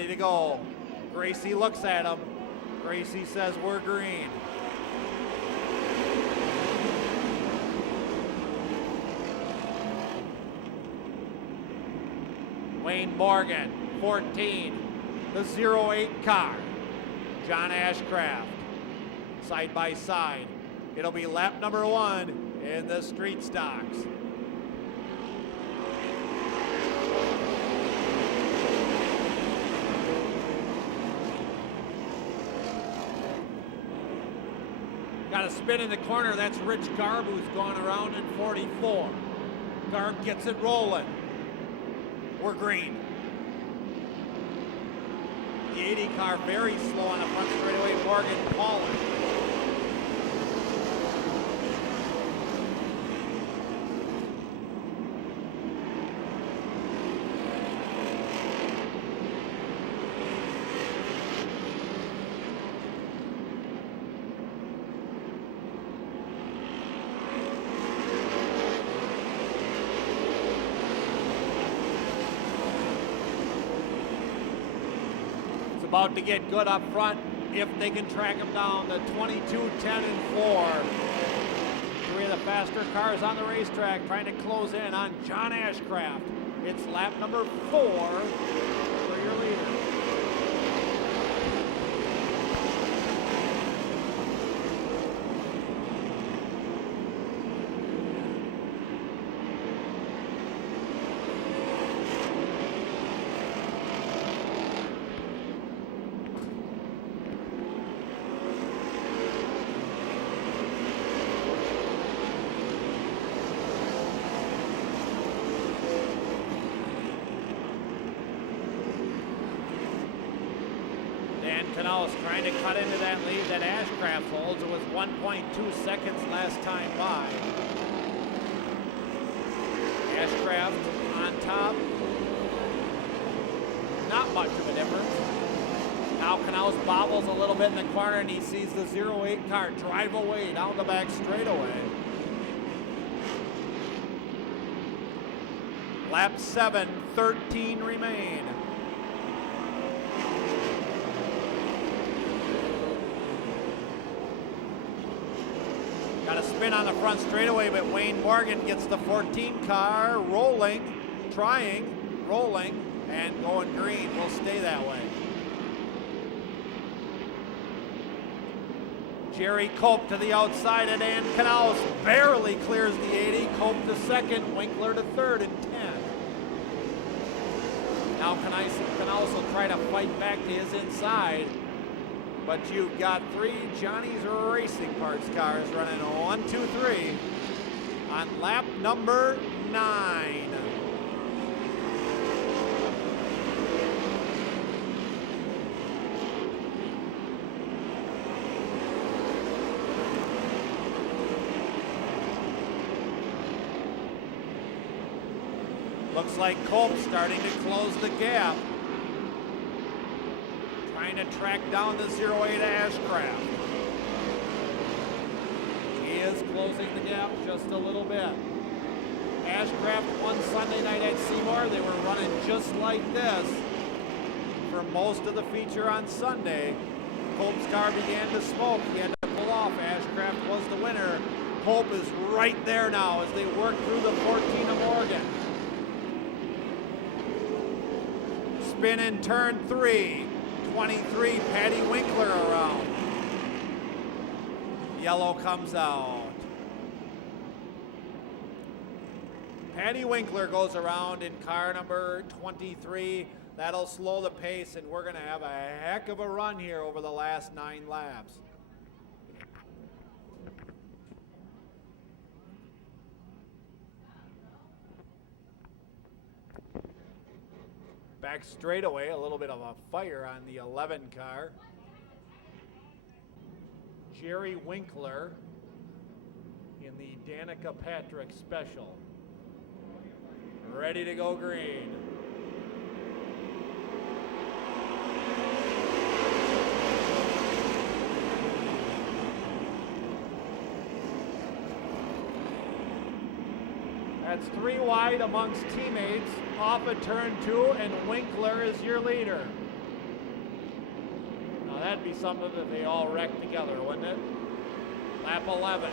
ready to go. Gracie looks at him. Gracie says we're green. Wayne Morgan, 14, the 08 car. John Ashcraft, side by side. It'll be lap number 1 in the street stocks. Got a spin in the corner. That's Rich Garb, who's gone around in 44. Garb gets it rolling. We're green. The 80 car very slow on the front straightaway. Morgan Pollard. About to get good up front if they can track him down. The 22, 10, and 4. Three of the faster cars on the racetrack trying to close in on John Ashcraft. It's lap number 4 for your leader. Canals trying to cut into that lead that Ashcraft holds. It was 1.2 seconds last time by. Ashcraft on top. Not much of a difference. Now Canals bobbles a little bit in the corner and he sees the 08 car drive away down the back straightaway. Lap 7, 13 remain. Got a spin on the front straightaway, but Wayne Morgan gets the 14 car rolling, trying, rolling, and going green. Will stay that way. Jerry Cope to the outside, and Dan Canals barely clears the 80. Cope to second, Winkler to third and 10. Now Canals will try to fight back to his inside. But you've got 3 Johnny's Racing Parts cars running 1, 2, 3 on lap number 9. Looks like Cope's starting to close the gap. Trying to track down the 08 Ashcraft. He is closing the gap just a little bit. Ashcraft won Sunday night at Seymour. They were running just like this for most of the feature on Sunday. Cope's car began to smoke. He had to pull off. Ashcraft was the winner. Cope is right there now as they work through the 14 of Morgan. Spin in turn 3. 23, Patty Winkler around. Yellow comes out. Patty Winkler goes around in car number 23. That'll slow the pace, and we're going to have a heck of a run here over the last 9 laps. Back straightaway, a little bit of a fire on the 11 car. Jerry Winkler in the Danica Patrick Special. Ready to go green. That's 3 wide amongst teammates off of turn 2, and Winkler is your leader. that'd be something that they all wreck together, wouldn't it? Lap 11.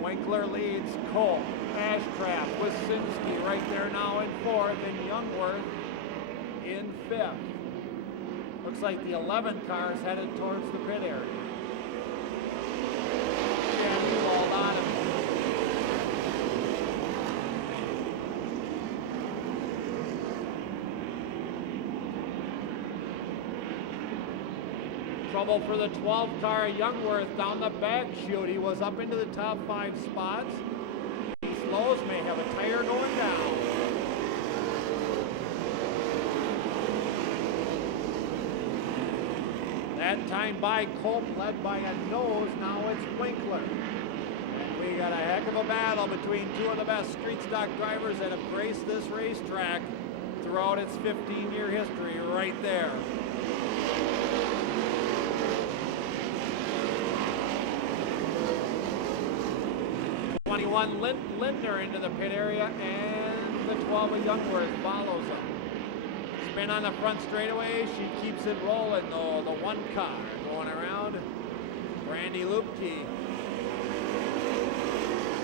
Winkler leads Colt, Ashcraft, Wyszynski right there now in 4th, and Youngworth in 5th. Looks like the 11 car is headed towards the pit area. And called on him. Trouble for the 12 car, Youngworth down the back chute. He was up into the top 5 spots. These lows may have a tire going down. That time by Colt, led by a nose. Now it's Winkler. And we got a heck of a battle between two of the best street stock drivers that have graced this racetrack throughout its 15-year history right there. Lindner into the pit area, and the 12 of Youngworth follows him. Spin on the front straightaway, she keeps it rolling though. The 1 car going around, Brandy Lupke.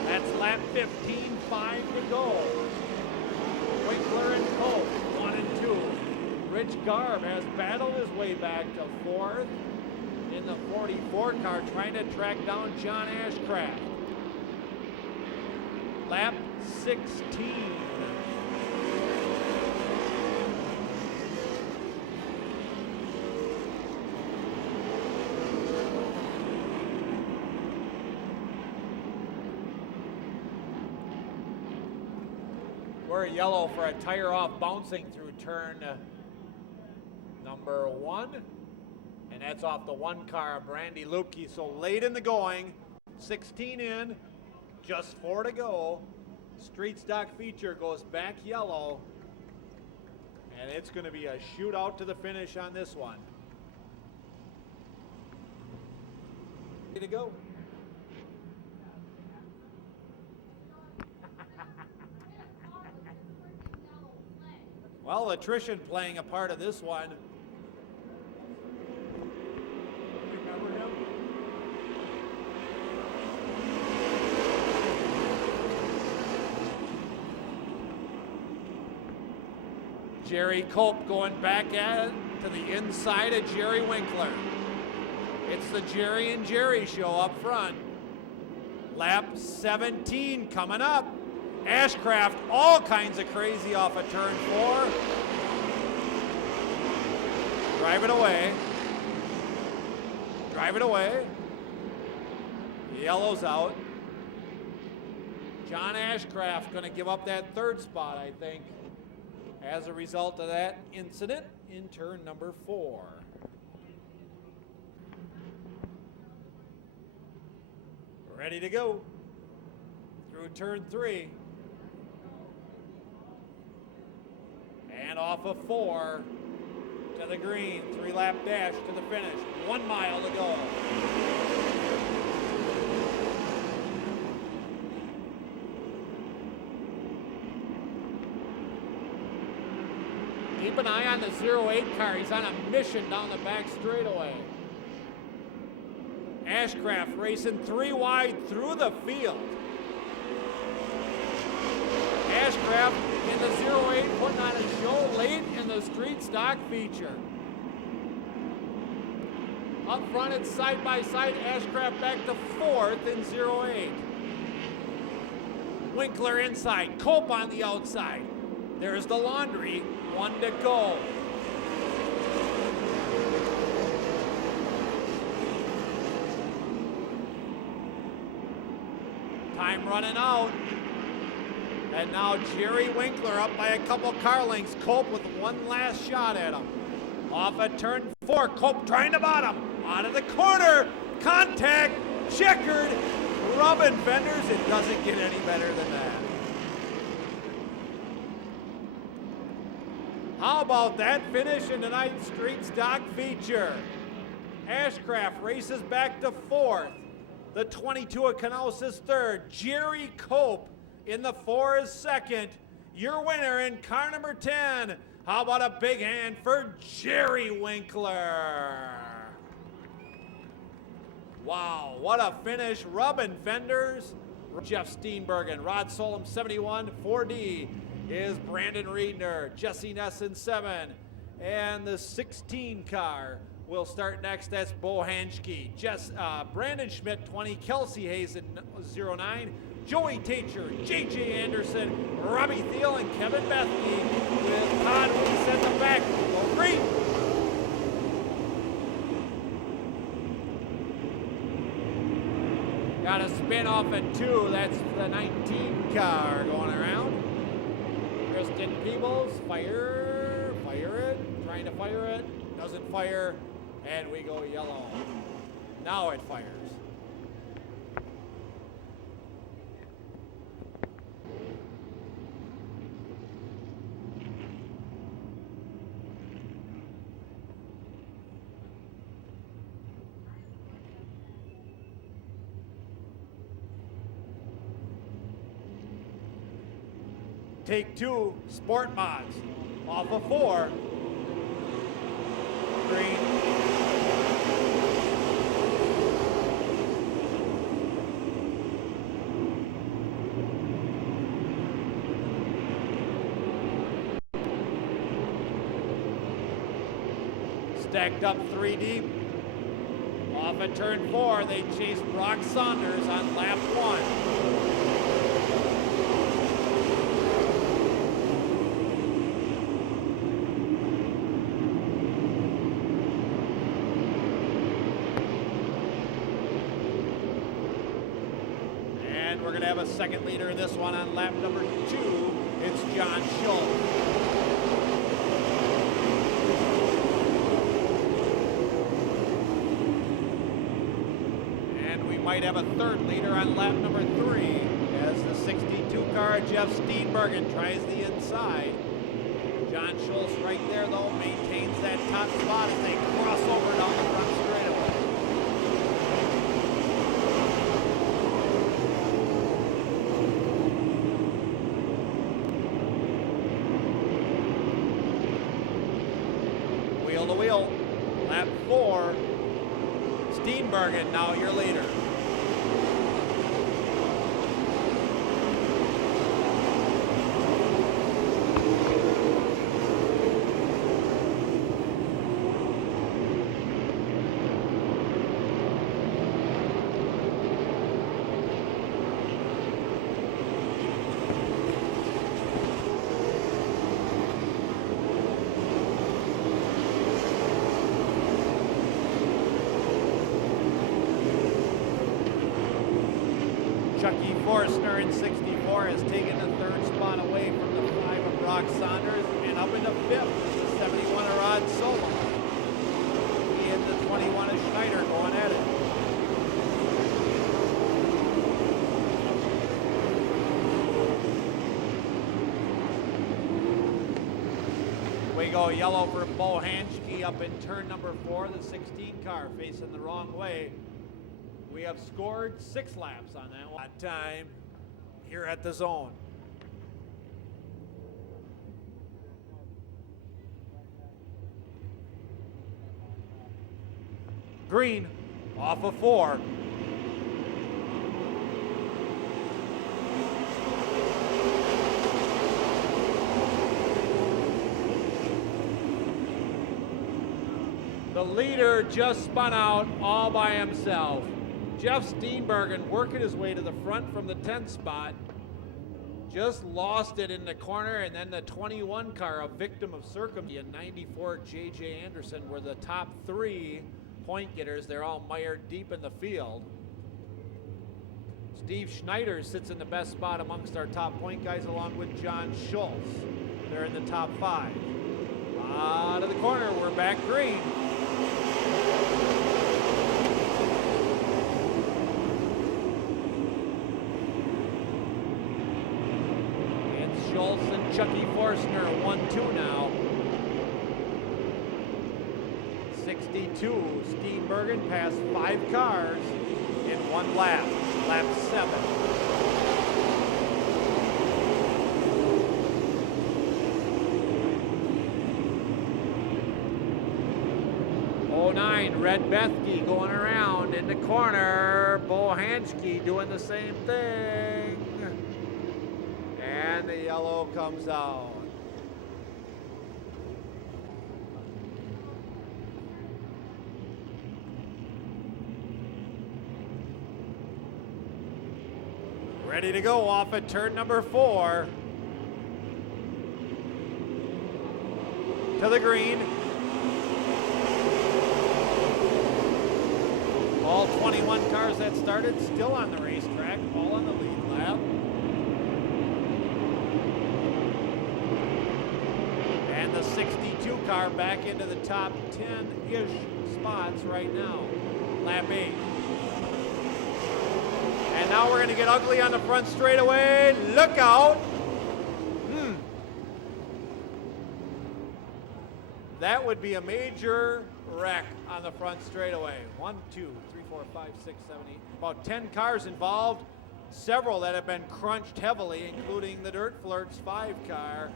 That's lap 15, 5 to go. Winkler and Colt, 1 and 2. Rich Garb has battled his way back to 4th in the 44 car, trying to track down John Ashcraft. Lap 16. We're yellow for a tire off bouncing through turn number 1. And that's off the 1 car, Brandy Lupke. So late in the going, 16 in. Just 4 to go. Street stock feature goes back yellow. And it's going to be a shootout to the finish on this one. Ready to go. Well, attrition playing a part of this one. Remember him? Jerry Cope going back to the inside of Jerry Winkler. It's the Jerry and Jerry show up front. Lap 17 coming up. Ashcraft all kinds of crazy off of turn 4. Drive it away. Drive it away. Yellow's out. John Ashcraft going to give up that 3rd spot, I think, as a result of that incident in turn number 4. Ready to go through turn 3. And off of 4 to the green, 3-lap dash to the finish, 1 mile to go. Keep an eye on the 08 car. He's on a mission down the back straightaway. Ashcraft racing 3 wide through the field. Ashcraft in the 08 putting on a show late in the street stock feature. Up front, it's side by side. Ashcraft back to 4th in 08. Winkler inside, Cope on the outside. There's the laundry, 1 to go. Time running out. And now Jerry Winkler up by a couple car lengths. Cope with 1 last shot at him. Off at turn 4, Cope trying to bottom. Out of the corner, contact, checkered, rubbing fenders. It doesn't get any better than that. How about that finish in tonight's street stock feature? Ashcraft races back to 4th. The 22 of Knaus is 3rd. Jerry Cope In the 4 is second. Your winner in car number 10. How about a big hand for Jerry Winkler? Wow, what a finish. Rubbing fenders. Jeff Steenbergen, Rod Solom 71, 4D is Brandon Riedner, Jesse Ness in 7. And the 16 car will start next. That's Bo Hanschke. Brandon Schmidt 20, Kelsey Hayes in 09, Joey Tacher, JJ Anderson, Robbie Thiel, and Kevin Bethany with Todd Weiss at the back. Go green. Got a spin off at 2. That's the 19 car going around. Kristen Peebles, fire it, trying to fire it, doesn't fire, and we go yellow. Now it fires. Take 2, Sport Mods, off of 4. Green. Stacked up 3 deep. Off at turn 4, they chase Brock Saunders on lap 1. We're going to have a second leader in this one on lap number 2. It's John Schultz. And we might have a third leader on lap number 3 as the 62 car, Jeff Steenbergen, tries the inside. John Schultz right there, though, maintains that top spot as they cross over down the front straightaway. Wheel to wheel, lap 4, Steenbergen, now your leader. Chucky Forstner in 64 has taken the 3rd spot away from the 5 of Brock Saunders, and up into 5th is the 71 of Rod Solom. He and the 21 of Schneider going at it. We go yellow for Bo Hanschke up in turn number 4, the 16 car facing the wrong way. We have scored 6 laps on that one. Time here at the zone. Green off of 4. The leader just spun out all by himself. Jeff Steenbergen working his way to the front from the 10th spot. Just lost it in the corner, and then the 21 car, a victim of circumstance, and 94 J.J. Anderson were the top 3 point getters. They're all mired deep in the field. Steve Schneider sits in the best spot amongst our top point guys, along with John Schultz. They're in the top 5. Out of the corner, we're back green. Schultz and Chucky Forstner, 1-2 now. 62, Steenbergen passed 5 cars in 1 lap, lap 7. 09, Red Bethke going around in the corner. Bohanski doing the same thing. And the yellow comes out. Ready to go off at turn number 4. To the green. All 21 cars that started still on the racetrack, all on the lead lap. And the 62 car back into the top 10-ish spots right now. Lap 8. And now we're going to get ugly on the front straightaway. Look out. That would be a major wreck on the front straightaway. 1, 2, 3, 4, 5, 6, 7, 8. About 10 cars involved. Several that have been crunched heavily, including the Dirt Flirts 5 car.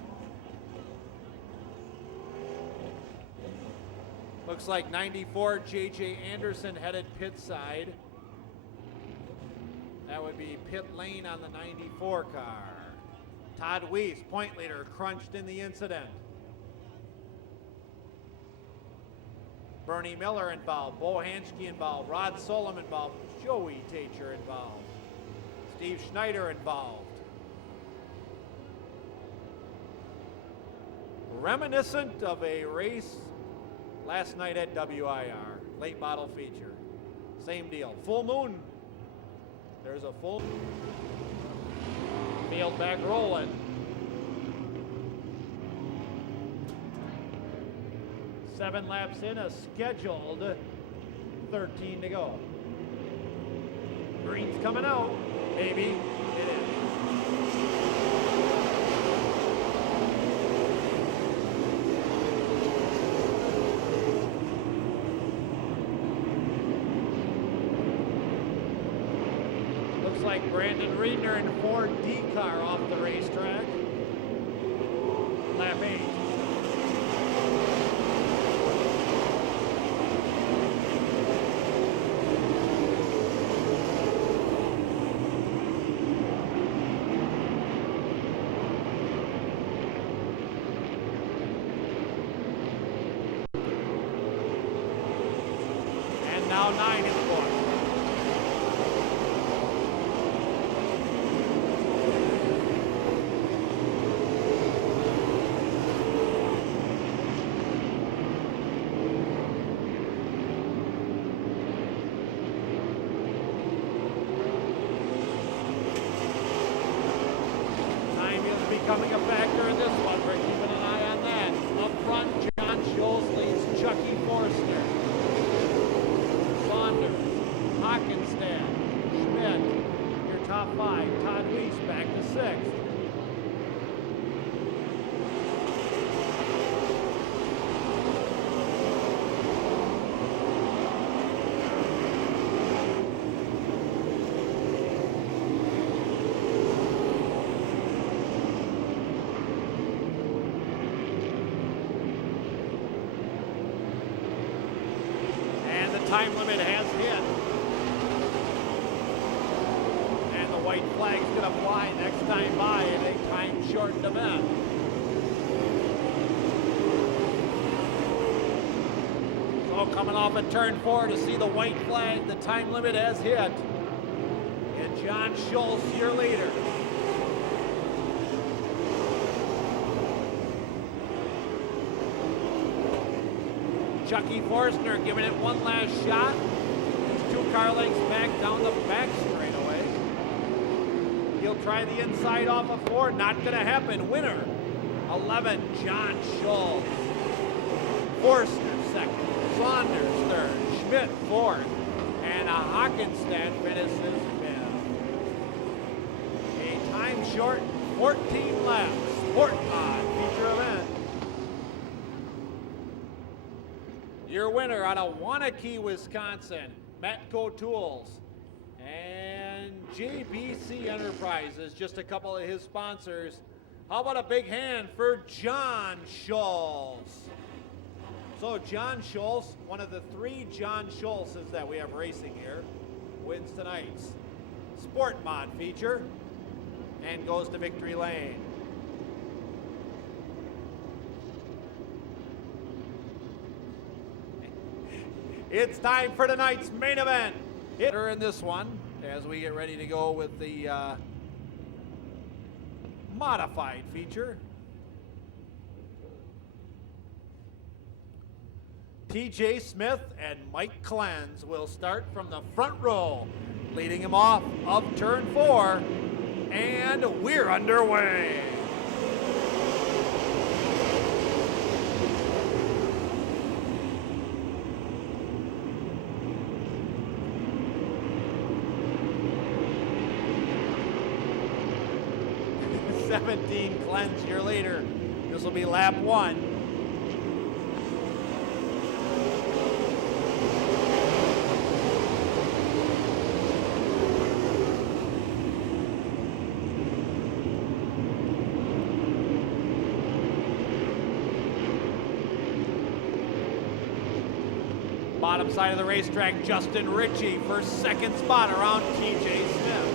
Looks like 94 J.J. Anderson headed pit side. That would be pit lane on the 94 car. Todd Weiss, point leader, crunched in the incident. Bernie Miller involved, Bohanski involved, Rod Solom involved, Joey Tacher involved, Steve Schneider involved. Reminiscent of a race last night at WIR, late model feature. Same deal, full moon. There's a full field back rolling. 7 laps in, a scheduled 13 to go. Green's coming out. Maybe it is. Looks like Brandon Riedner in a Ford D car off the racetrack. Lap 8. Now 9 in the book. Time is becoming a factor in this one. We're keeping an eye on that. Up front, John Scholes leads Chucky Forster. Hockenstad, Schmidt, your top 5. Todd Weiss back to 6th. And the time limit has hit. White flag's gonna fly next time by in a time-shortened event. So coming off at turn 4 to see the white flag, the time limit has hit. And John Schultz, your leader. Chucky Forstner giving it one last shot. His 2 car lengths back down the back straightaway. He'll try the inside off of 4. Not going to happen. Winner, 11, John Schultz. Forster, 2nd. Saunders, 3rd. Schmidt, 4th. And a Hockenstad finishes 5th. A time short, 14 laps. Sport Mod feature event. Your winner out of Waunakee, Wisconsin, Matco Tools. And JBC Enterprises, just a couple of his sponsors. How about a big hand for John Schultz? So John Schultz, one of the 3 John Schultzes that we have racing here, wins tonight's Sport Mod feature and goes to victory lane. It's time for tonight's main event. Hitter in this one as we get ready to go with the modified feature. TJ Smith and Mike Clens will start from the front row, leading him off of turn 4, and we're underway. Clens, your leader. This will be lap 1. Bottom side of the racetrack, Justin Ritchie for second spot around TJ Smith.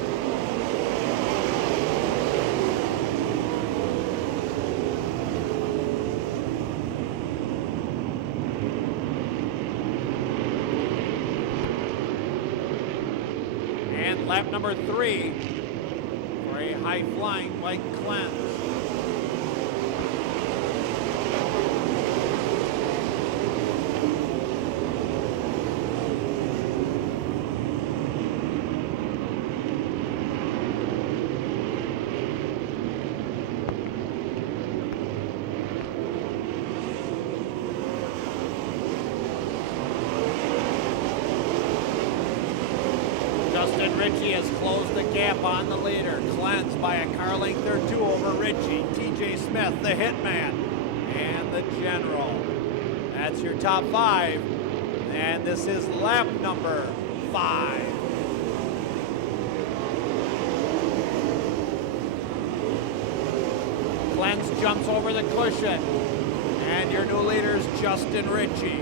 Lap number 3 for a high-flying Mike Clens. Justin Ritchie has closed the gap on the leader. Clens by a car length or 2 over Ritchie. TJ Smith, the hitman, and the general. That's your top 5. And this is lap number 5. Clens jumps over the cushion. And your new leader is Justin Ritchie.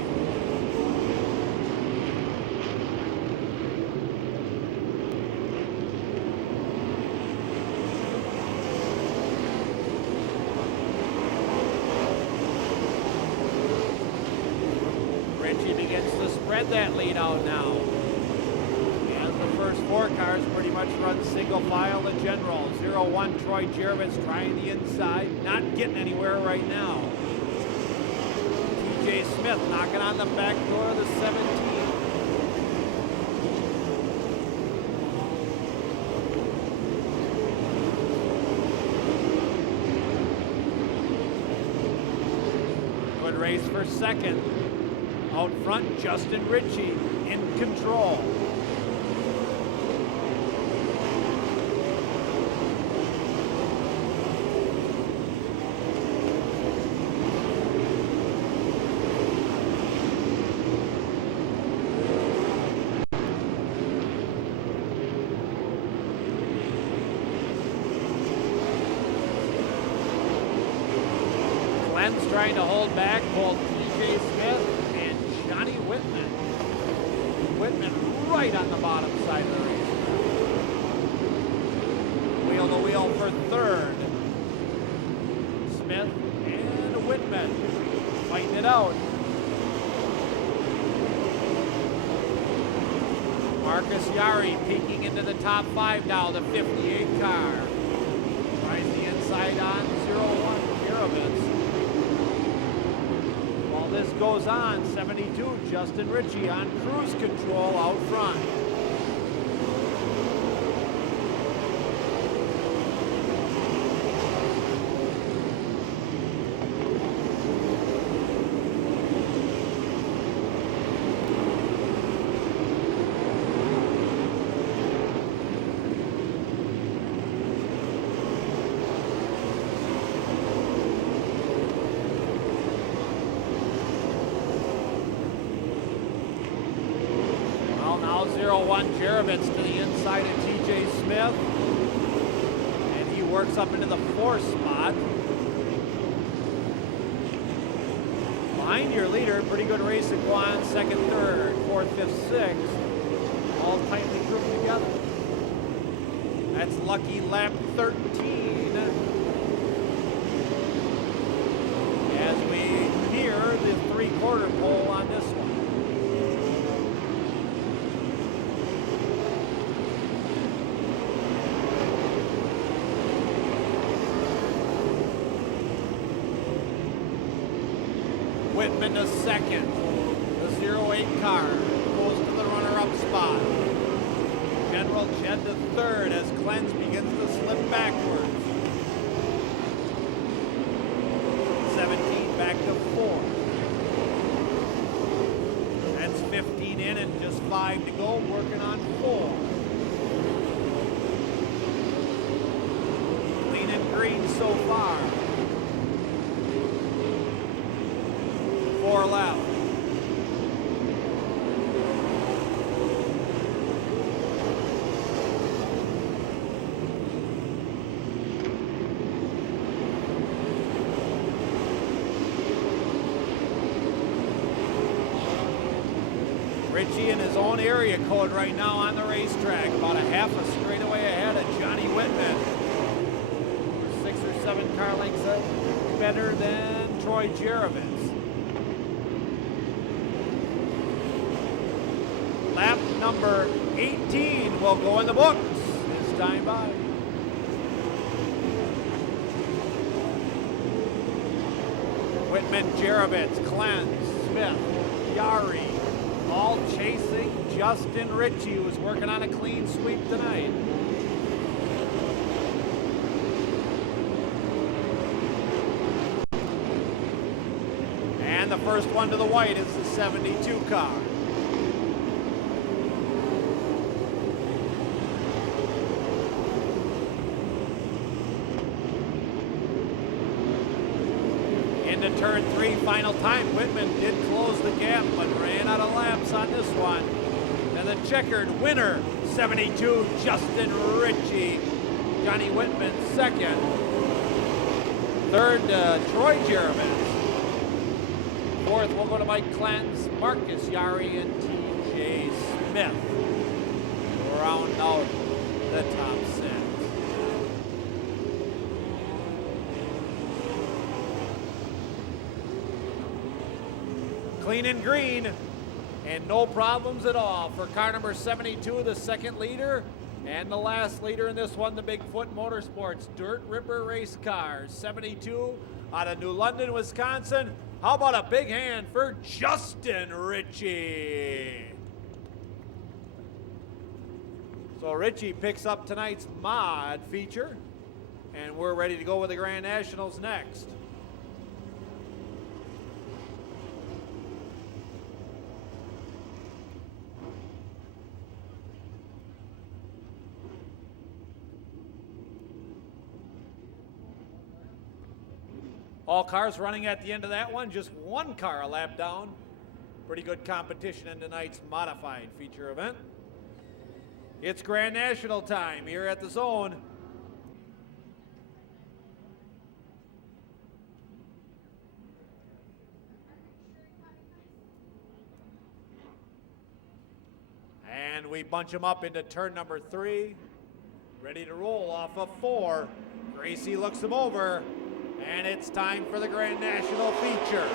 Begins to spread that lead out now. As the first 4 cars pretty much run single file to general. 0-1 Troy Jervitz trying the inside, not getting anywhere right now. TJ Smith knocking on the back door of the 17. Good race for second. Out front, Justin Ritchie in control. Clens trying to hold back both TJ Smith Whitman right on the bottom side of the race. Wheel to wheel for third. Smith and Whitman fighting it out. Marcus Yari peeking into the top 5 now, the 58 car. Tries the inside on 0-1 Kirovitz. This goes on, 72, Justin Ritchie on cruise control out front. Now 0-1 Jerevitz to the inside of TJ Smith. And he works up into the 4th spot. Behind behind your leader. Pretty good race at Guan. Second, third, fourth, fifth, sixth. All tightly grouped together. That's lucky lap 13. As we near the three-quarter pole on this one. Whitman to second. The 08 car goes to the runner-up spot. General Jed to third as Clens begins to slip backwards. 17 back to fourth. That's 15 in and just 5 to go, working on 4. Clean and green so far. 4 left. Richie in his own area code right now on the racetrack, about a half a straightaway ahead of Johnny Whitman. 6 or 7 car lengths better than Troy Jerovitz. Lap number 18 will go in the books this time by. Whitman, Jerovitz, Clens, Smith, Yari, all chasing Justin Ritchie, who's working on a clean sweep tonight. And the first one to the white is the 72 car. Into turn 3, final time. Whitman did close the gap, but ran out of laps on this one. And the checkered winner, 72, Justin Ritchie. Johnny Whitman second. Third, Troy Jerovitz. Fourth, we'll go to Mike Clens, Marcus Yari, and T.J. Smith. Round out the top 6. Clean and green, and no problems at all for car number 72, the second leader, and the last leader in this one, the Bigfoot Motorsports Dirt Ripper race car. 72 out of New London, Wisconsin. How about a big hand for Justin Ritchie? So Ritchie picks up tonight's mod feature, and we're ready to go with the Grand Nationals next. All cars running at the end of that one, just one car a lap down. Pretty good competition in tonight's modified feature event. It's Grand National time here at the Zone. And we bunch them up into turn number 3. Ready to roll off of 4. Gracie looks them over. And it's time for the Grand National feature.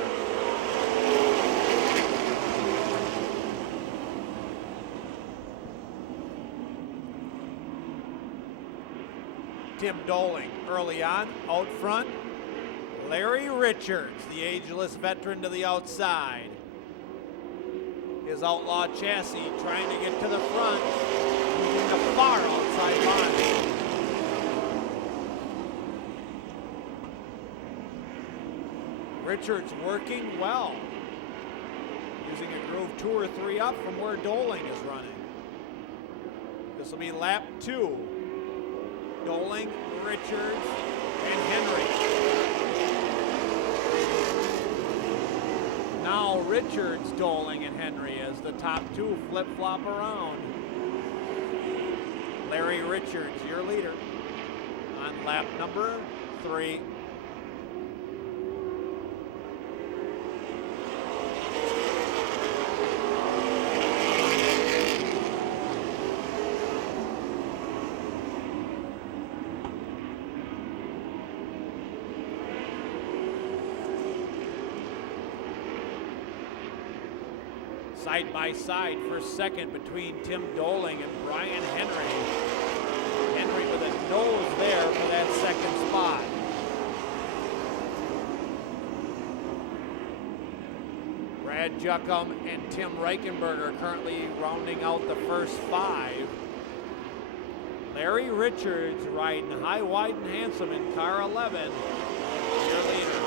Tim Doling early on, out front. Larry Richards, the ageless veteran, to the outside. His outlaw chassis trying to get to the front, using the far outside line. Richards working well, using a groove 2 or 3 up from where Doling is running. This will be lap 2. Doling, Richards, and Henry. Now Richards, Doling, and Henry as the top 2 flip-flop around. Larry Richards, your leader, on lap number 3. Side by side for second between Tim Doling and Brian Henry. Henry with a nose there for that second spot. Brad Juckum and Tim Reichenberger currently rounding out the first 5. Larry Richards riding high, wide, and handsome in car 11. Your leader.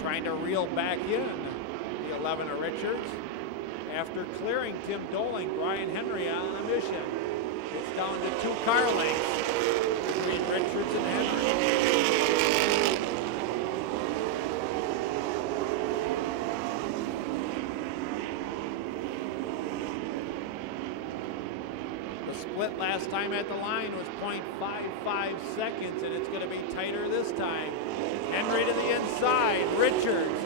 Trying to reel back in the 11 of Richards. After clearing Tim Doling, Brian Henry on a mission. It's down to 2 car lengths between Richards and Henry. The split last time at the line was 0.55 seconds, and it's going to be tighter this time. Henry to the inside, Richards,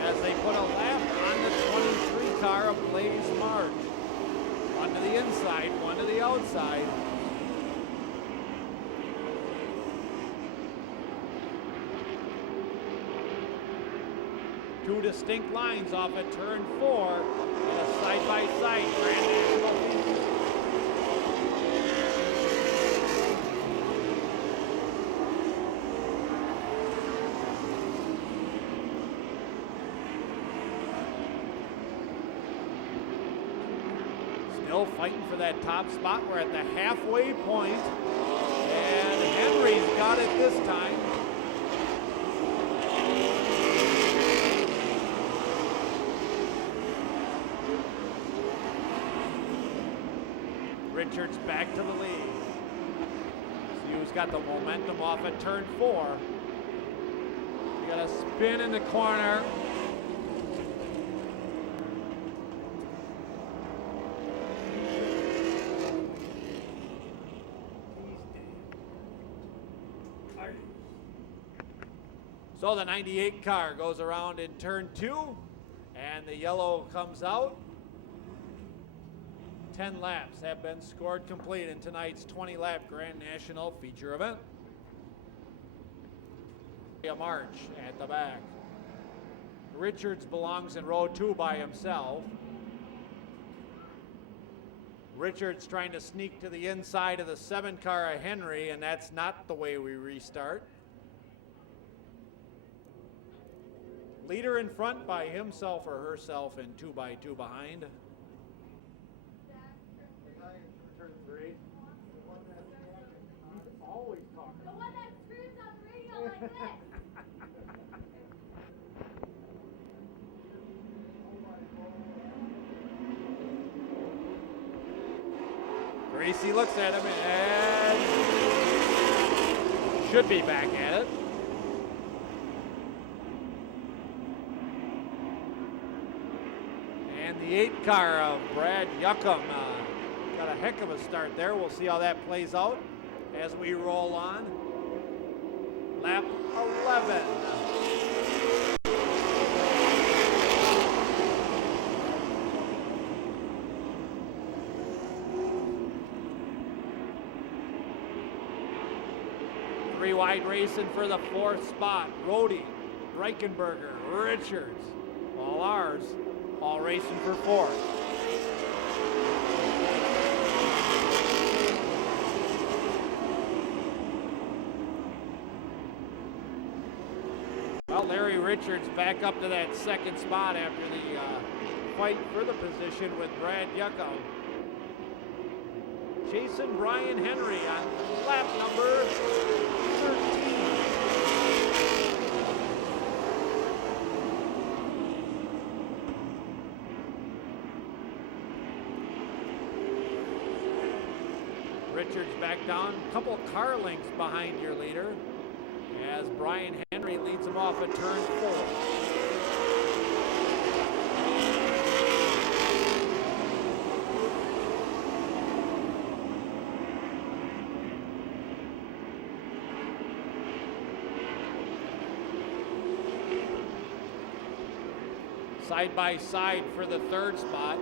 as they put a lap on the 23 car of Blaze March. One to the inside, one to the outside. Two distinct lines off at turn 4, and a side-by-side Grand National feature. Still fighting for that top spot. We're at the halfway point, and Henry's got it this time. Richards back to the lead. See who's got the momentum off at turn 4. You got a spin in the corner. So the 98 car goes around in turn 2, and the yellow comes out. 10 laps have been scored complete in tonight's 20-lap Grand National feature event. A March at the back. Richards belongs in row 2 by himself. Richards trying to sneak to the inside of the 7 car of Henry, and that's not the way we restart. Leader in front by himself or herself, and 2 by 2 behind. Turn 3. Always talking. The one that screams on the radio like this. Gracie looks at him and should be back at it. And the 8 car of Brad Yuckum got a heck of a start there. We'll see how that plays out as we roll on. Lap 11. Three wide racing for the 4th spot. Rhodey, Reichenberger, Richards, all ours, all racing for 4th. Well, Larry Richards back up to that 2nd spot after the fight for the position with Brad Yuckum. Chasing Brian Henry on lap number 13. Richards back down, a couple car lengths behind your leader as Brian Henry leads him off at turn 4. Side by side for the third spot.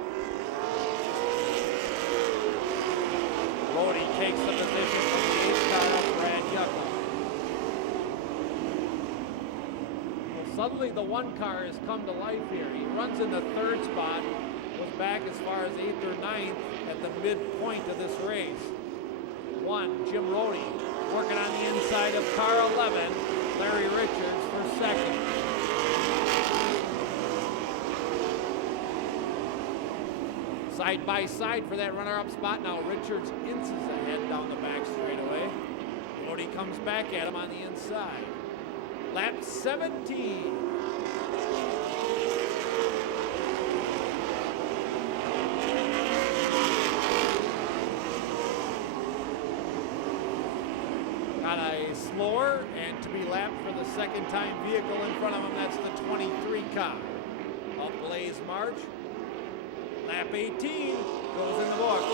Brody takes the position from the 8th car of Brad Yuckel. Well, suddenly the 1 car has come to life here. He runs in the 3rd spot, was back as far as 8th or 9th at the midpoint of this race. 1, Jim Rody, working on the inside of car 11, Larry Richards for 2nd. Side by side for that runner-up spot. Now Richards inches ahead down the back straightaway. Rody comes back at him on the inside. Lap 17. Got a slower and to be lapped for the 2nd time vehicle in front of him. That's the 23 car. Up Blaze March. Lap 18 goes in the books.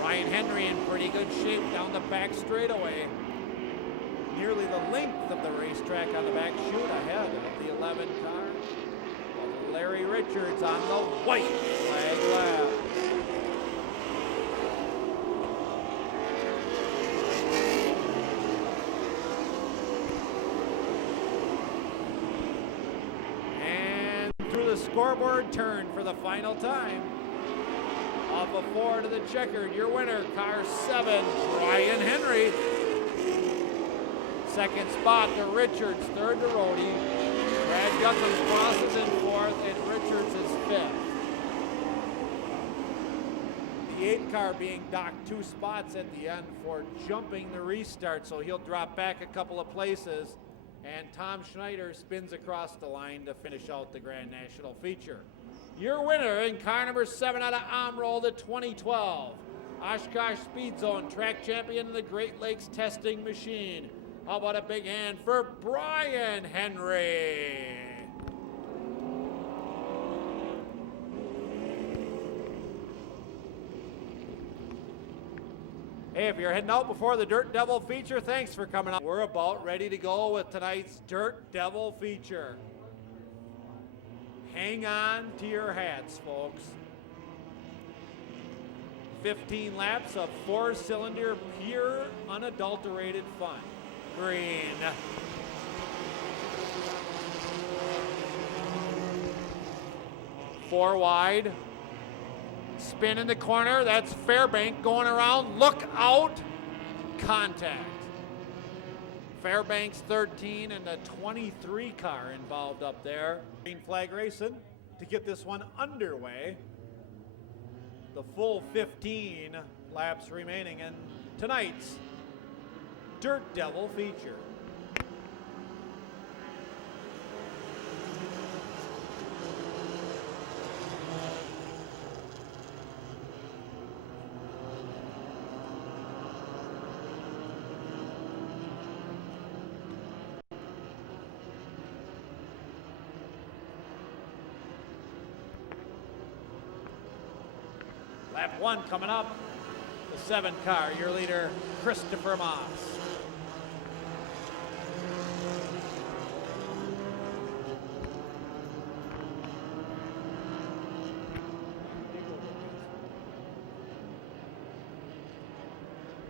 Ryan Henry in pretty good shape down the back straightaway. Nearly the length of the racetrack on the back chute ahead of the 11 car. Larry Richards on the white flag lap. Scoreboard turn for the final time. Off of 4 to the checkered. Your winner, car 7, Ryan Henry. 2nd spot to Richards, 3rd to Rody. Brad Gutham crosses in 4th, and Richards is 5th. The 8th car being docked 2 spots at the end for jumping the restart, so he'll drop back a couple of places. And Tom Schneider spins across the line to finish out the Grand National feature. Your winner in car number 7 out of Omroll, the 2012 Oshkosh Speedzone track champion of the Great Lakes testing machine. How about a big hand for Brian Henry? Hey, if you're heading out before the Dirt Devil feature, thanks for coming out. We're about ready to go with tonight's Dirt Devil feature. Hang on to your hats, folks. 15 laps of 4-cylinder, pure, unadulterated fun. Green. Four wide. Spin in the corner. That's Fairbank going around. Look out. Contact. Fairbank's 13 and the 23 car involved up there. Green flag racing to get this one underway. The full 15 laps remaining in tonight's Dirt Devil feature. Lap 1 coming up. The 7 car, your leader, Christopher Moss.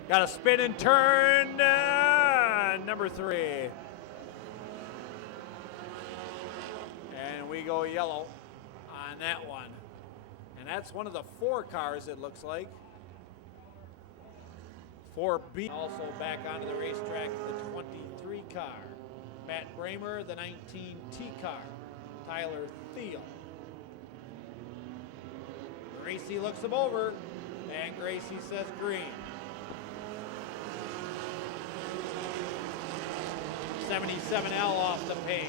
Got a spin and turn, number 3. And we go yellow on that one. And that's one of the 4 cars, it looks like. 4B. Also back onto the racetrack, the 23 car. Matt Bramer, the 19T car. Tyler Thiel. Gracie looks him over, and Gracie says green. 77L off the pace.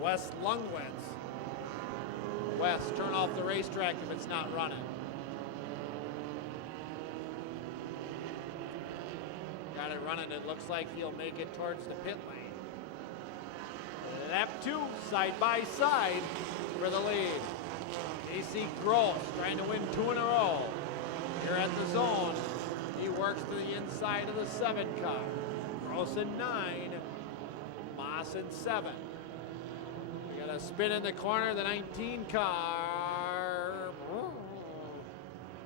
Wes Lungwitz. Wes, turn off the racetrack if it's not running. Got it running. It looks like he'll make it towards the pit lane. Lap 2, side by side for the lead. AC Gross trying to win 2 in a row here at the zone. He works to the inside of the 7 car. Gross in 9, Moss in 7. We got a spin in the corner, the 19 car.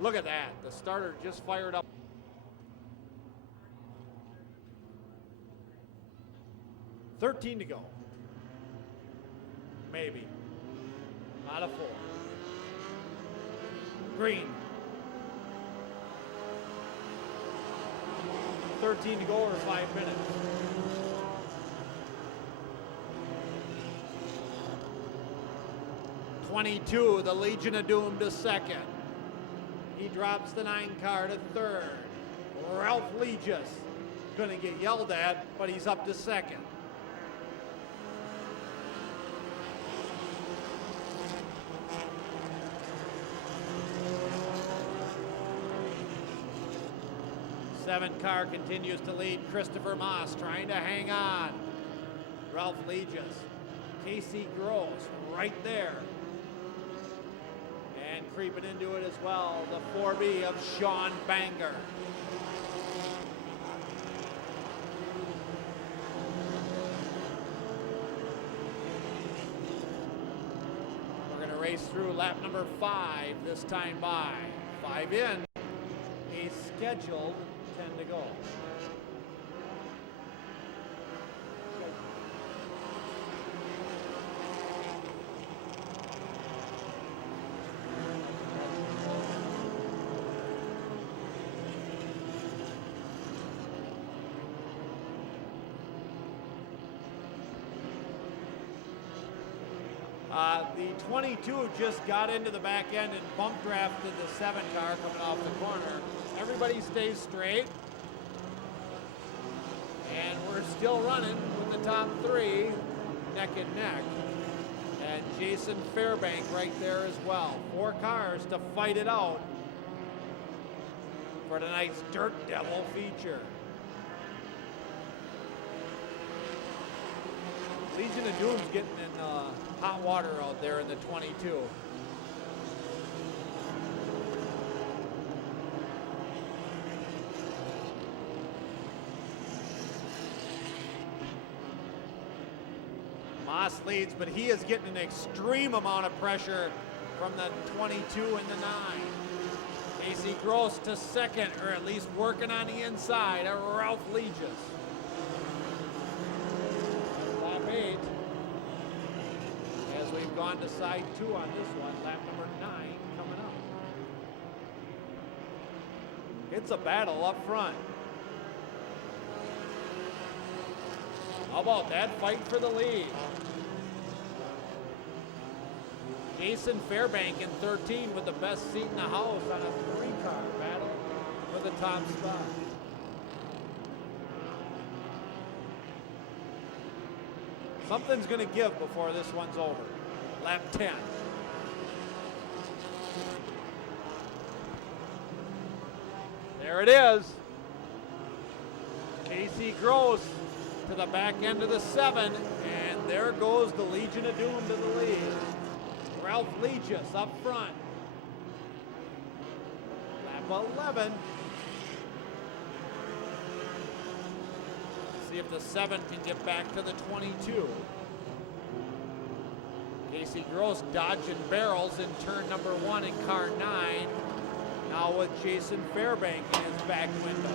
Look at that, the starter just fired up. $13 to go. Maybe. Out of 4. Green. 13 to go or 5 minutes. '22, the Legion of Doom to 2nd. He drops the 9 car to 3rd. Ralph Legis gonna get yelled at, but he's up to 2nd. Seven car continues to lead. Christopher Moss trying to hang on. Ralph Legis. Casey Gross right there. And creeping into it as well, the 4B of Sean Banger. We're going to race through lap number 5 this time by. 5 in, a scheduled 10 to go. The 22 just got into the back end and bump drafted the 7 car coming off the corner. Everybody stays straight. And we're still running with the top 3 neck and neck. And Jason Fairbank right there as well. 4 cars to fight it out for tonight's Dirt Devil feature. Legion of Doom's getting in hot water out there in the 22. Moss leads, but he is getting an extreme amount of pressure from the 22 and the 9. Casey Gross to 2nd, or at least working on the inside of Ralph Legis. Lap 8. As we've gone to side 2 on this one, lap number 9 coming up. It's a battle up front. How about that fight for the lead? Jason Fairbank in 13 with the best seat in the house on a 3-car battle for the top spot. Something's going to give before this one's over. Lap 10. There it is. Casey Gross to the back end of the 7, and there goes the Legion of Doom to the lead. Ralph Legis up front. Lap 11. See if the 7 can get back to the 22. Casey Gross dodging barrels in turn number 1 in car 9. Now with Jason Fairbank in his back window.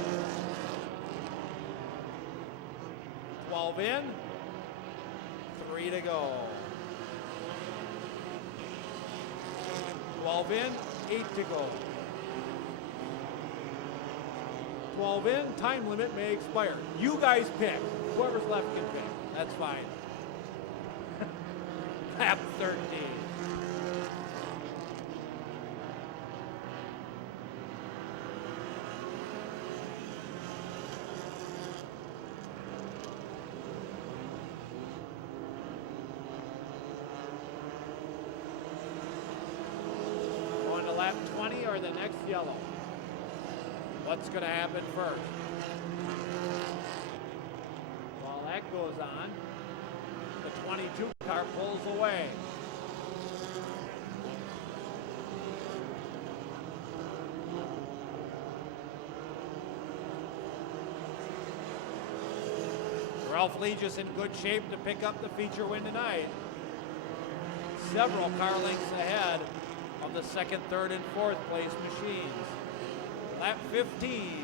12 in, 3 to go. 12 in, 8 to go. 12 in, time limit may expire. You guys pick. Whoever's left can pick. That's fine. Lap 13. Going to lap 20 or the next yellow. What's going to happen first? While that goes on, the 22 car pulls away. Ralph Legis in good shape to pick up the feature win tonight. Several car lengths ahead of the second, third, and fourth place machines. Lap 15.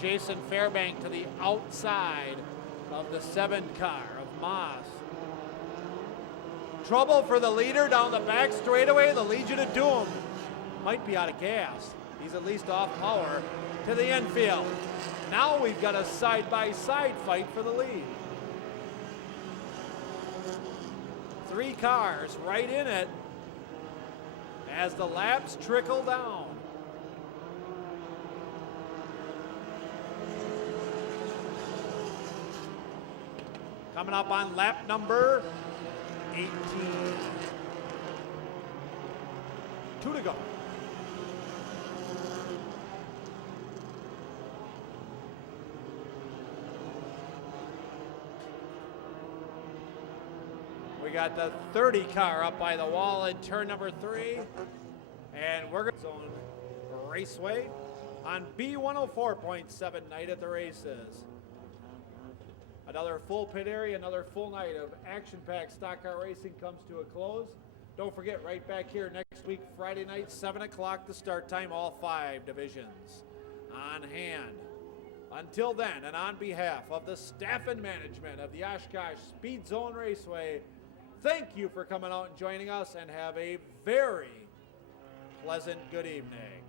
Jason Fairbank to the outside of the 7 car of Moss. Trouble for the leader down the back straightaway. The Legion of Doom might be out of gas. He's at least off power to the infield. Now we've got a side-by-side fight for the lead. 3 cars right in it as the laps trickle down. Coming up on lap number 18. 2 to go. We got the 30 car up by the wall in turn number 3. And we're going to zone Raceway on B104.7 night at the races. Another full pit area, another full night of action-packed stock car racing comes to a close. Don't forget, right back here next week, Friday night, 7 o'clock, the start time, all 5 divisions on hand. Until then, and on behalf of the staff and management of the Oshkosh Speedzone Raceway, thank you for coming out and joining us, and have a very pleasant good evening.